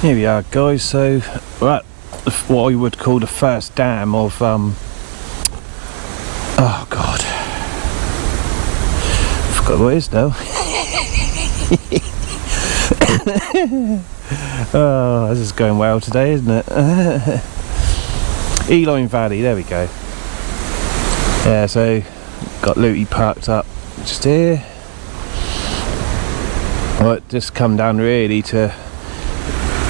Here we are, guys. So we're at what I would call the first dam of oh god, forgot what it is now. Oh, this is going well today, isn't it? ELAN Valley, there we go. Yeah, so got Looty parked up just here. Right, just come down really to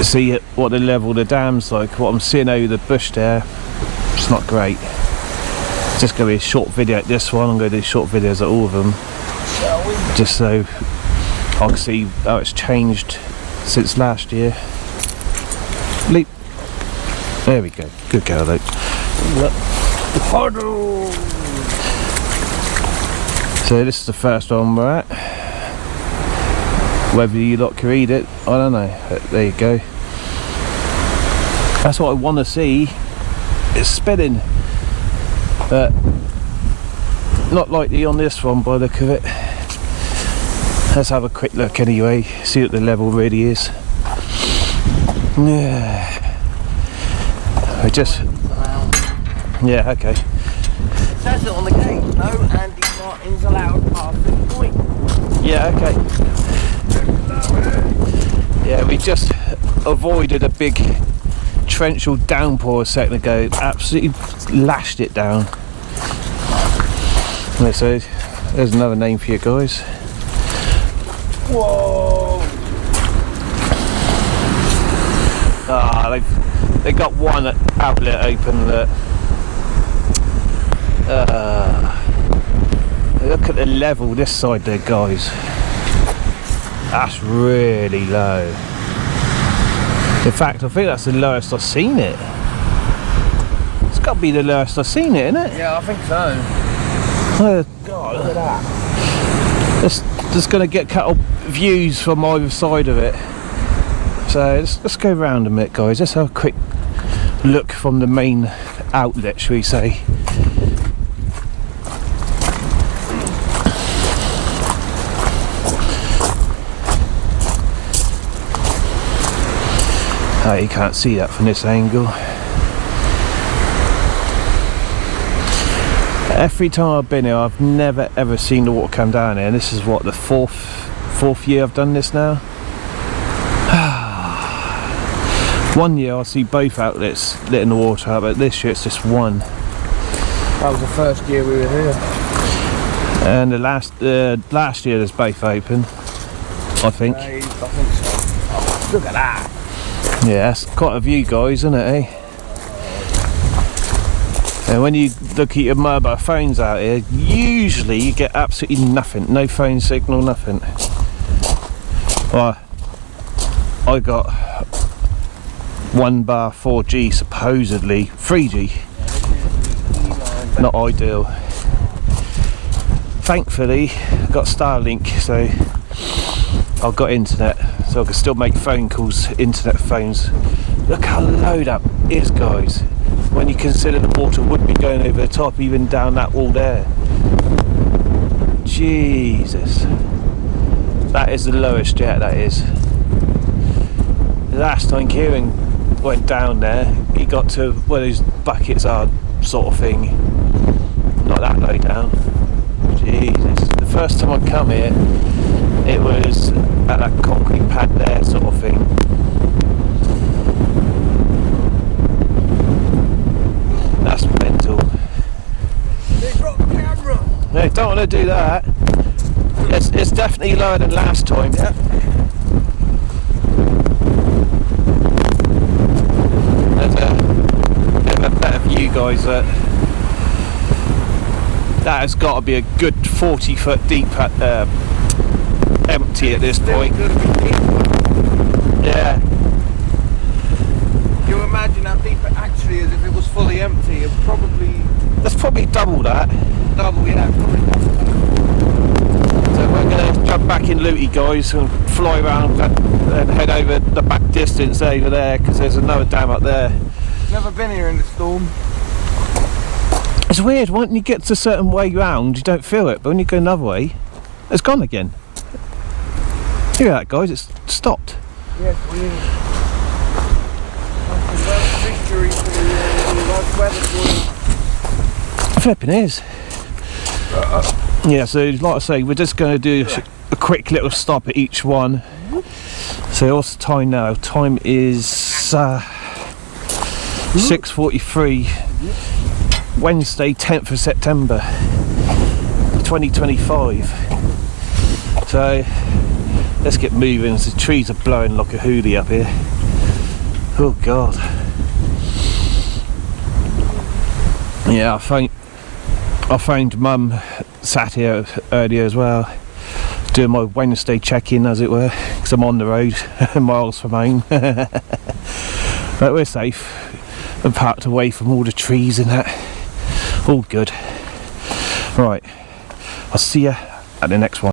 see what the level of the dam's like. What I'm seeing over the bush there, it's not great. It's just going to be a short video at this one. I'm going to do short videos at all of them, just so I can see how it's changed since last year. Leap. There we go. Good girl, though. So this is the first one we're at. Whether you lot can read it, I don't know. But there you go. That's what I want to see. It's spinning, but not likely on this one by the look of it. Let's have a quick look anyway. See what the level really is. Yeah. I just. Yeah. Okay. It says it on the gate. No, Andy Martin's allowed past this point. Yeah. Okay. Yeah, we just avoided a big torrential downpour a second ago. Absolutely lashed it down. Right, so there's another name for you guys. Whoa! Ah, they got one outlet open that. Look at the level this side there, guys. That's really low. In fact, I think that's the lowest I've seen it. It's got to be the lowest I've seen it, isn't it? Yeah, I think so. God, look at that. Just going to get cut off views from either side of it. So let's go round a minute, guys. Let's have a quick look from the main outlet, shall we say. Oh, you can't see that from this angle. Every time I've been here, I've never ever seen the water come down here, and this is what, the fourth year I've done this now. 1 year I see both outlets letting the water out, but this year it's just one. That was the first year we were here. And the last year there's both open, I think. I think so. Oh, look at that. Yeah, that's quite a view, guys, isn't it, eh? And when you look at your mobile phones out here, usually you get absolutely nothing. No phone signal, nothing. Well, I got 1 bar 4G, supposedly 3G. Not ideal. Thankfully, I got Starlink, so I've got internet, so I can still make phone calls, internet phones. Look how low that is, guys. When you consider the water would be going over the top, even down that wall there. Jesus. That is the lowest yet, that is. The last time Keiran went down there, he got to where those buckets are, sort of thing. Not that low down. Jesus. The first time I come here, it was at that concrete pad there, sort of thing. That's mental. They dropped the camera. No, don't want to do that. It's definitely lower than last time. Yeah. There's a better view, guys. That has got to be a good 40 foot deep empty at this point. Yeah. Can you imagine how deep it actually is if it was fully empty? It probably... That's probably double that. Double, yeah, probably double that. So we're going to jump back in Looty, guys, and fly around and head over the back distance over there, because there's another dam up there. Never been here in the storm. It's weird, when you get to a certain way round, you don't feel it, but when you go another way, it's gone again. Look at that, guys, it's stopped. Yeah, it's weird. injury for the nice weather for you. Flipping is. Yeah, so like I say, we're just going to do a quick little stop at each one. So what's the time now? Time is 6:43, Wednesday 10th of September 2025. So let's get moving. The trees are blowing like a hoolie up here. Oh god. Yeah, I phoned Mum sat here earlier as well, doing my Wednesday check-in as it were, because I'm on the road miles from home. But we're safe and parked away from all the trees and that. All good. Right, I'll see you at the next one.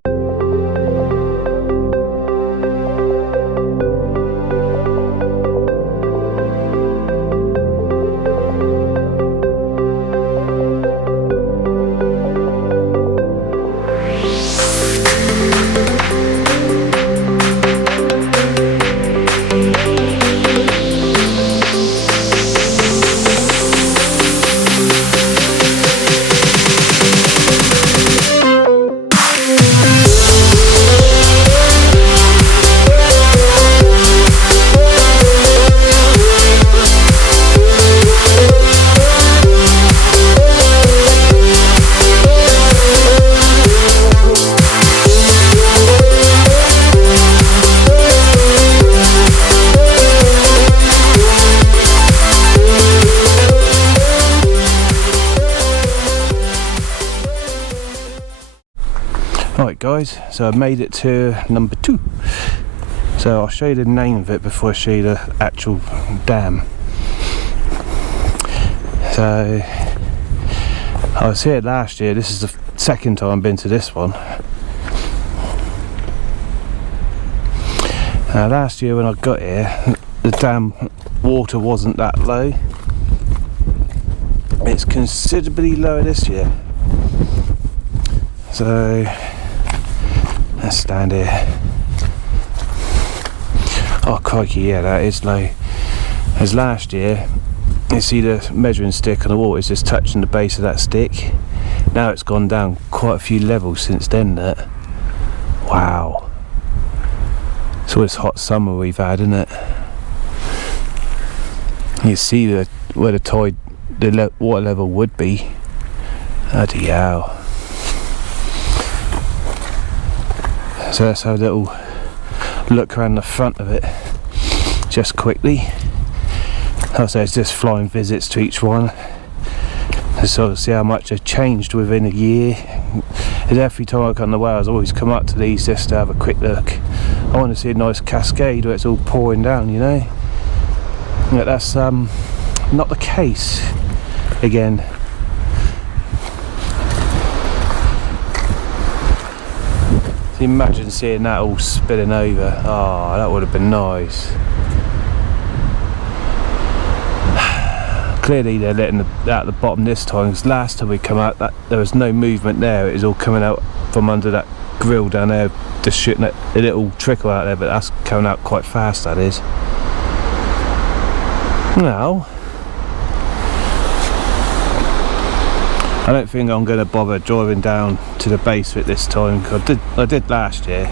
Right guys, so I made it to number 2. So I'll show you the name of it before I show you the actual dam. So I was here last year. This is the second time I've been to this one. Last year when I got here, the dam water wasn't that low. It's considerably lower this year. So let's stand here. Oh crikey, yeah, that is low. As last year, you see the measuring stick on the wall is just touching the base of that stick. Now it's gone down quite a few levels since then. That, wow. It's all this hot summer we've had, isn't it? You see where the tide, the water level would be. Bloody hell. So let's have a little look around the front of it just quickly. I'll say it's just flying visits to each one, just sort of see how much they've changed within a year. And every time I come to Wales I always come up to these just to have a quick look. I want to see a nice cascade where it's all pouring down, you know. But that's not the case again. Imagine seeing that all spilling over. Oh, that would have been nice. Clearly they're letting out the bottom this time, because last time we come out there was no movement there. It was all coming out from under that grill down there, just shooting a little trickle out there, but that's coming out quite fast, that is. Now I don't think I'm going to bother driving down to the base of it this time, because I did last year.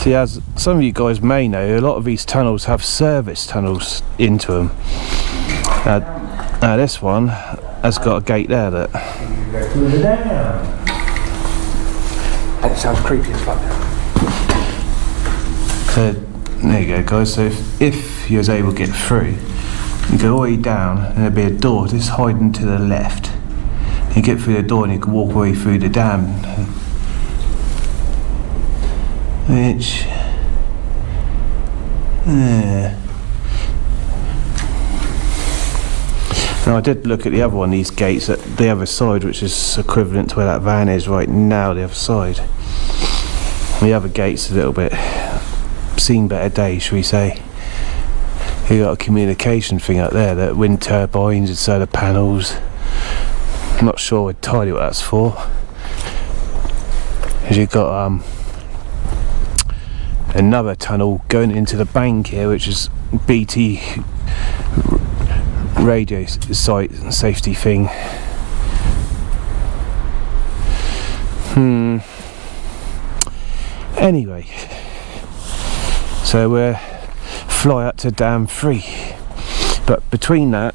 See, as some of you guys may know, a lot of these tunnels have service tunnels into them. Now this one has got a gate there that. And it sounds creepy as fuck. So there you go guys, so if you was able to get through, you go all the way down and there'll be a door just hiding to the left. You get through the door and you can walk away through the dam. Which now I did look at the other one, these gates at the other side, which is equivalent to where that van is right now, the other side. And the other gate's a little bit seen better days, shall we say. You got a communication thing up there, that wind turbines and solar panels. I'm not sure entirely what that's for. Because you've got another tunnel going into the bank here, which is BT radio site safety thing. Anyway, so we're fly up to dam 3, but between that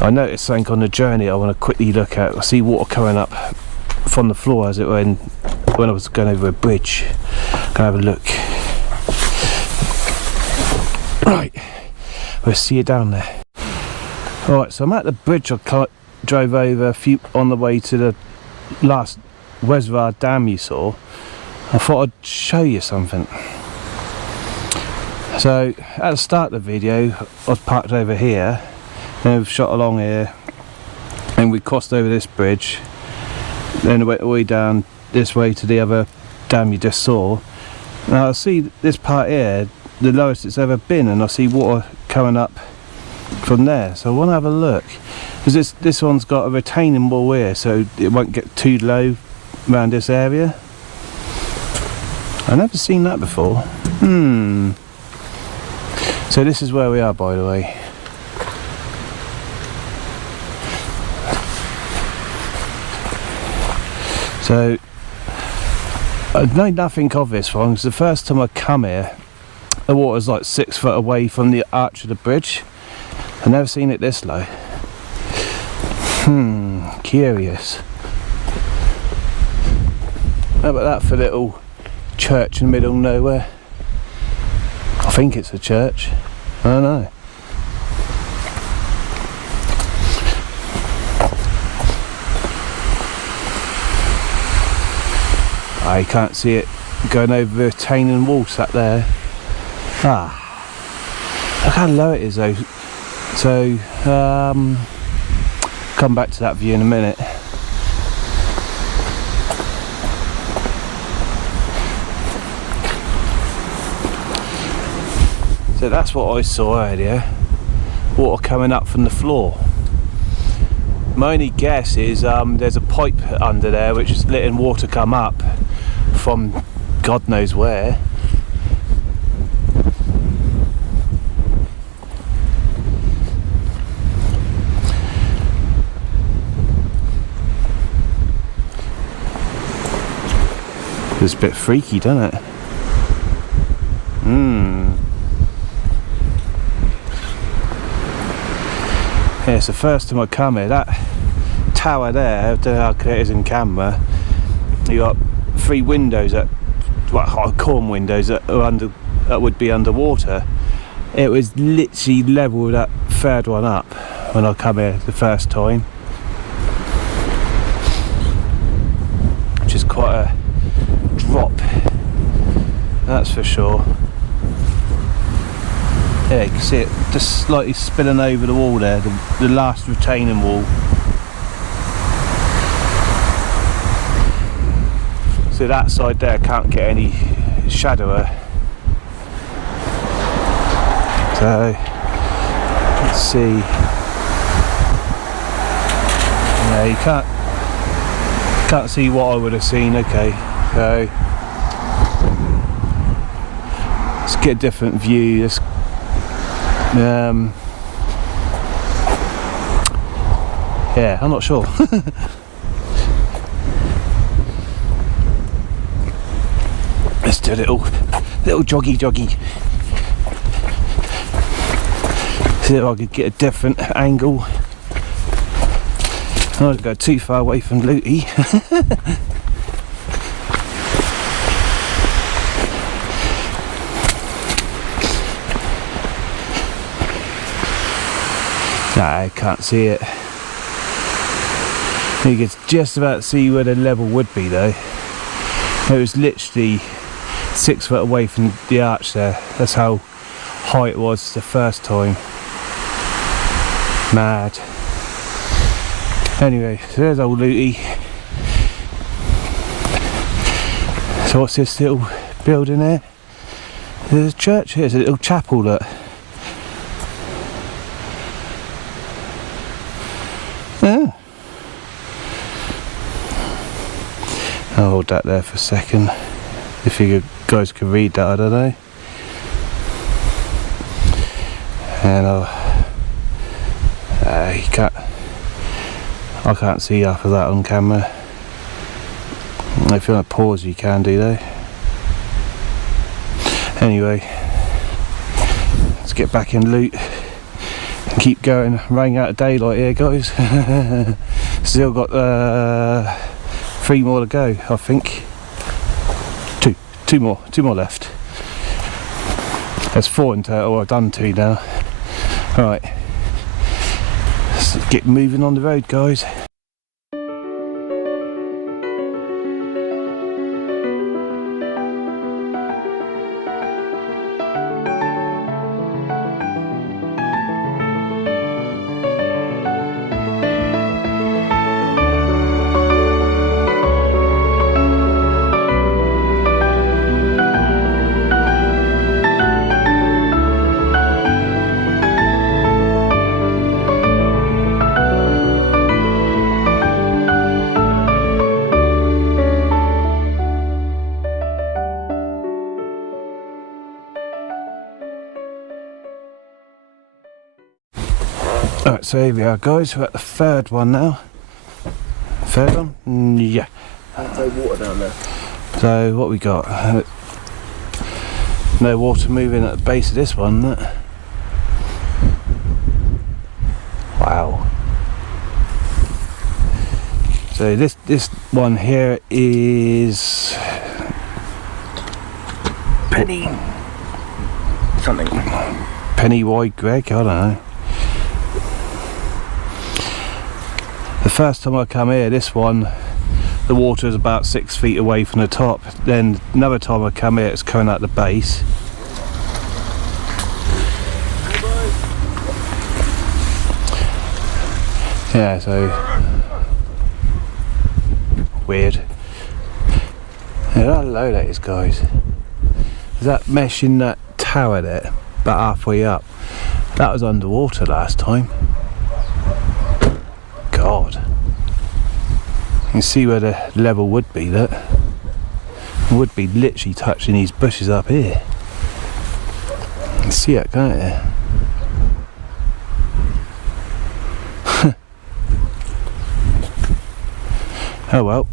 I noticed something on the journey I want to quickly look at. I see water coming up from the floor as it went when I was going over a bridge. Gonna have a look. Right, we'll see you down there. Alright, so I'm at the bridge I drove over on the way to the last reservoir dam you saw. I thought I'd show you something. So at the start of the video I was parked over here, then we've shot along here and we crossed over this bridge, then we went all the way down this way to the other dam you just saw. Now I see this part here, the lowest it's ever been, and I see water coming up from there, so I want to have a look, because this one's got a retaining wall here so it won't get too low around this area. I've never seen that before. So this is where we are, by the way. So I know nothing of this one, because the first time I come here the water's like 6 foot away from the arch of the bridge. I've never seen it this low. Curious. How about that for a little church in the middle of nowhere? I think it's a church. I don't know. I can't see it going over the retaining wall sat there. Look how low it is though. So come back to that view in a minute. So that's what I saw earlier, water coming up from the floor. My only guess is there's a pipe under there which is letting water come up from God knows where. It's a bit freaky, doesn't it? Yeah, it's the first time I come here. That tower there, I don't know how clear it is in camera. You got 3 windows that, well, corn windows that are that would be underwater. It was literally level with that third one up when I come here the first time, which is quite a drop, that's for sure. Yeah, you can see it just slightly spilling over the wall there, the last retaining wall. So that side there can't get any shallower. So let's see. Yeah, you can't see what I would have seen. Okay, so let's get a different view. Let's yeah, I'm not sure. Let's do a little joggy. See if I could get a different angle. I don't go too far away from Looty. Nah, I can't see it. You can just about see where the level would be though. It was literally 6 foot away from the arch there. That's how high it was the first time. Mad. Anyway, so there's old Looty. So what's this little building here? There's a church here, there's a little chapel, look. I'll hold that there for a second. If you guys can read that, I don't know. And I can't see half of that on camera. If you want to pause, you can do though. Anyway, let's get back in loot and keep going. Running out of daylight here, guys. Still got 3 more to go, I think. Two more left. There's 4 in total. I've done 2 now. Right, let's get moving on the road, guys. Alright, so here we are, guys. We're at the 3rd one now. 3rd one? Yeah. There's no water down there. So what we got? No water moving at the base of this one, isn't it? Wow. So this one here is Penny something. Penny White Greg, I don't know. The first time I come here, this one, the water is about 6 feet away from the top. Then another time I come here, it's coming out the base. Yeah, so weird. Yeah, how low that is, guys. Is that mesh in that tower there, about halfway up? That was underwater last time. God. You can see where the level would be. That would be literally touching these bushes up here. You can see it, can't you? Oh well.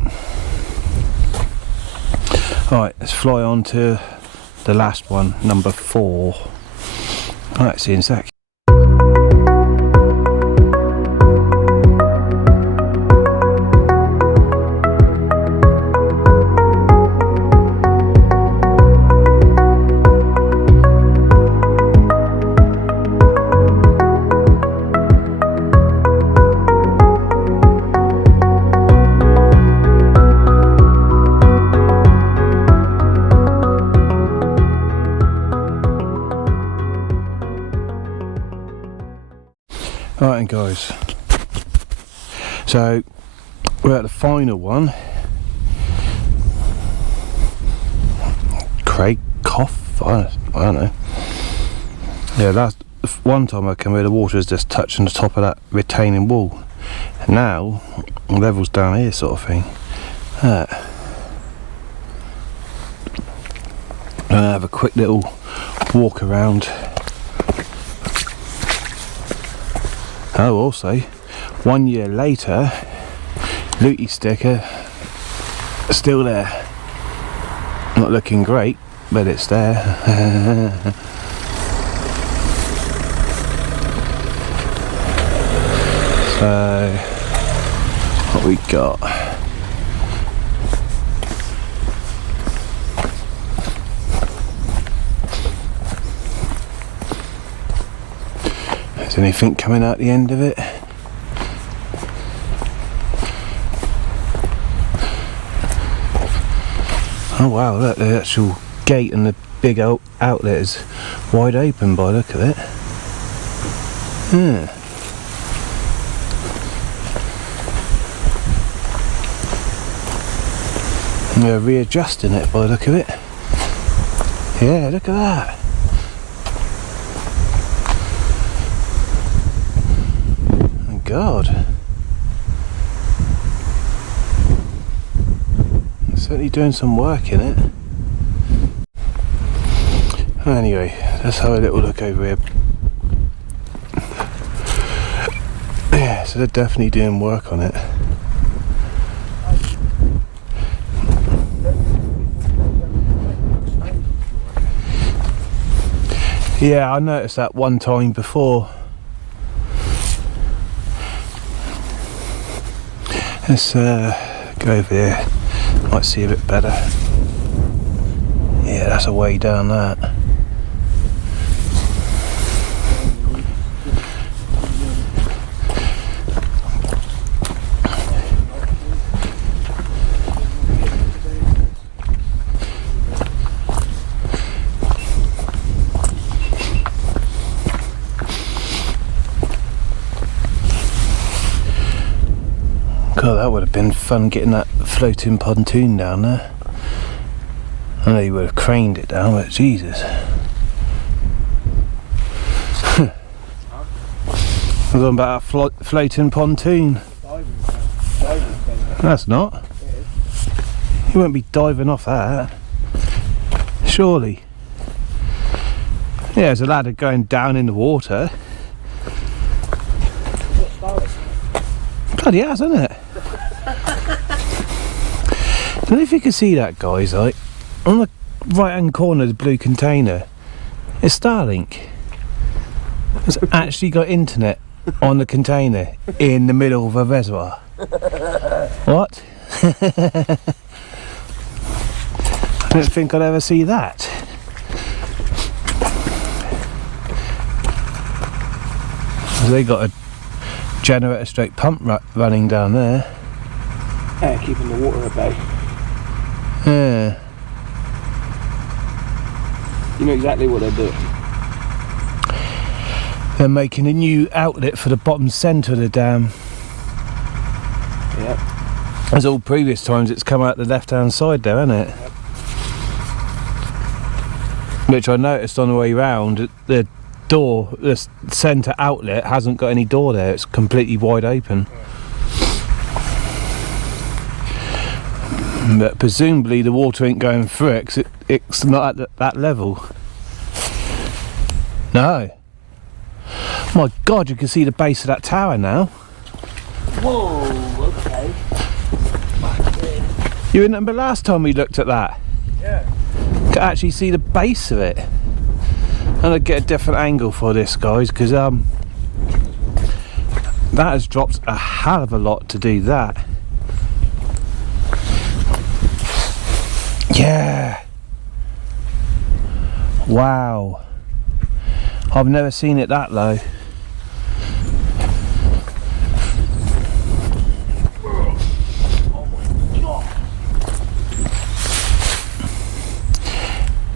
Alright, let's fly on to the last one, number 4. Alright, see you in a sec. Right, guys, so we're at the final one. Craig Cough, I don't know. Yeah, that's one time I came here, the water is just touching the top of that retaining wall. And now the level's down here, sort of thing. I'm gonna have a quick little walk around. Oh, also, 1 year later, Looty sticker still there. Not looking great, but it's there. So, what we got? Is anything coming out the end of it? Oh wow, look, the actual gate and the big outlet is wide open by the look of it. Yeah. And they're readjusting it by the look of it. Yeah, look at that. God, certainly doing some work in it. Anyway, let's have a little look over here. Yeah, so they're definitely doing work on it. Yeah, I noticed that one time before. Let's go over there. Might see a bit better. Yeah, that's a way down that. God, that would have been fun getting that floating pontoon down there. I know you would have craned it down, but Jesus. I was on about a floating pontoon. That's not. You won't be diving off that. Surely. Yeah, there's a ladder going down in the water. Bloody has, isn't it? I don't know if you can see that, guys, like on the right hand corner of the blue container, it's Starlink. It's actually got internet on the container in the middle of a reservoir. What? I don't think I'd ever see that. They got a generator stroke pump running down there. Yeah, keeping the water at bay. Yeah. You know exactly what they're doing. They're making a new outlet for the bottom centre of the dam. Yep. As all previous times, it's come out the left hand side there, hasn't it? Yep. Which I noticed on the way round, the door, the centre outlet hasn't got any door there, it's completely wide open. But presumably the water ain't going through it because it's not at that level. No. My God, you can see the base of that tower now. Whoa, okay. You remember last time we looked at that? Yeah. You can actually see the base of it. And I'd get a different angle for this, guys, because that has dropped a hell of a lot to do that. Yeah. Wow. I've never seen it that low.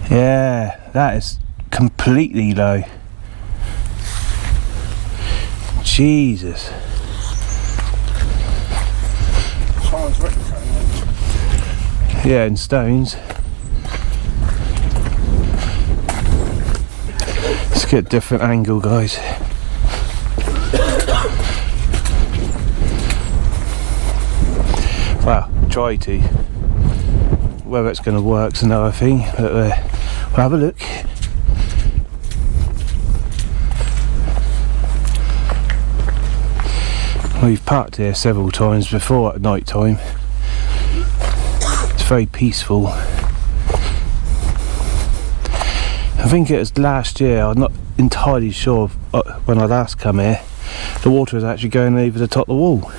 Yeah, that is completely low. Jesus. Someone's written something. Yeah, in stones. Let's get a different angle, guys. Well, try to. Whether it's going to work's another thing, but we'll have a look. We've parked here several times before at night time. It's very peaceful. I think it was last year, I'm not entirely sure when I last come here, the water was actually going over the top of the wall.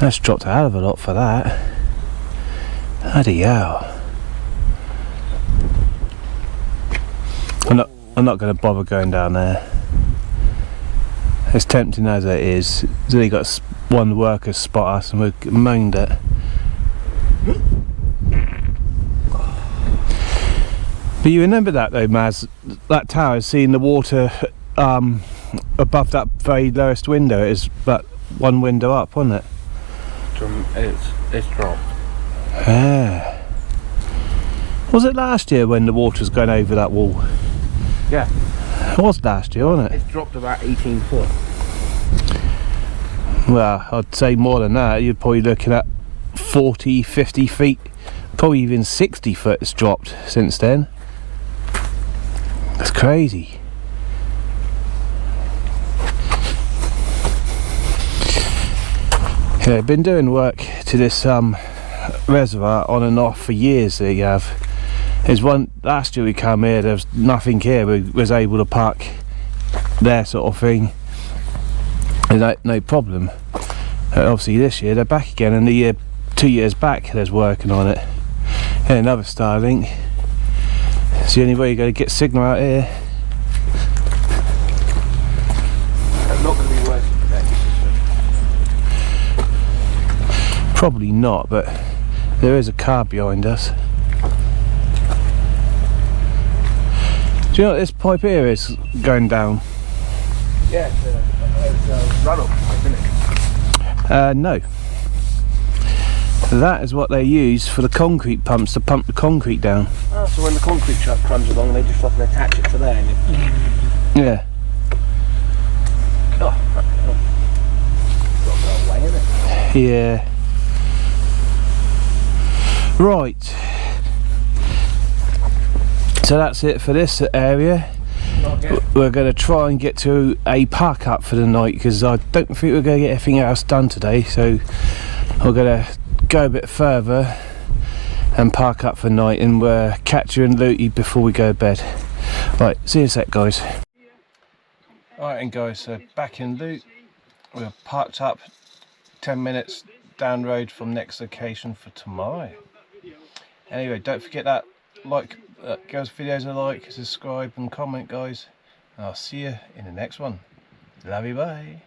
That's dropped a hell of a lot for that. Bloody hell. I'm not going to bother going down there. As tempting as it is, it's only got one worker spot us and we've moaned it. But you remember that though, Maz, that tower is seeing the water above that very lowest window. It is but one window up, wasn't it? It's dropped. Yeah. Was it last year when the water was going over that wall? Yeah. It was last year, wasn't it? It's dropped about 18 foot. Well, I'd say more than that. You're probably looking at 40, 50 feet, probably even 60 foot it's dropped since then. That's crazy. Yeah, I've been doing work to this reservoir on and off for years. They have. There's one last year we come here, there was nothing here. We was able to park there, sort of thing, and no problem. Obviously this year they're back again, and the year 2 years back there's working on it. And another Starlink. It's the only way you're going to get signal out here. I'm not going to be working today. Probably not, but there is a car behind us. Do you know what this pipe here is going down? Yeah, it's a runoff, isn't it? No. That is what they use for the concrete pumps to pump the concrete down. Oh, so when the concrete truck comes along, they just fucking attach it to there. And Yeah. oh, got to go away, isn't it? Yeah. Right. So that's it for this area. We're going to try and get to a park up for the night, because I don't think we're going to get anything else done today, so we're going to go a bit further and park up for the night, and we're catch you and loot you before we go to bed. Right, see you in a sec, guys. Alright, and guys, so back in loot. We're parked up 10 minutes down the road from next location for tomorrow. Anyway, don't forget that give us videos a like, subscribe and comment, guys. And I'll see you in the next one. Love you, bye.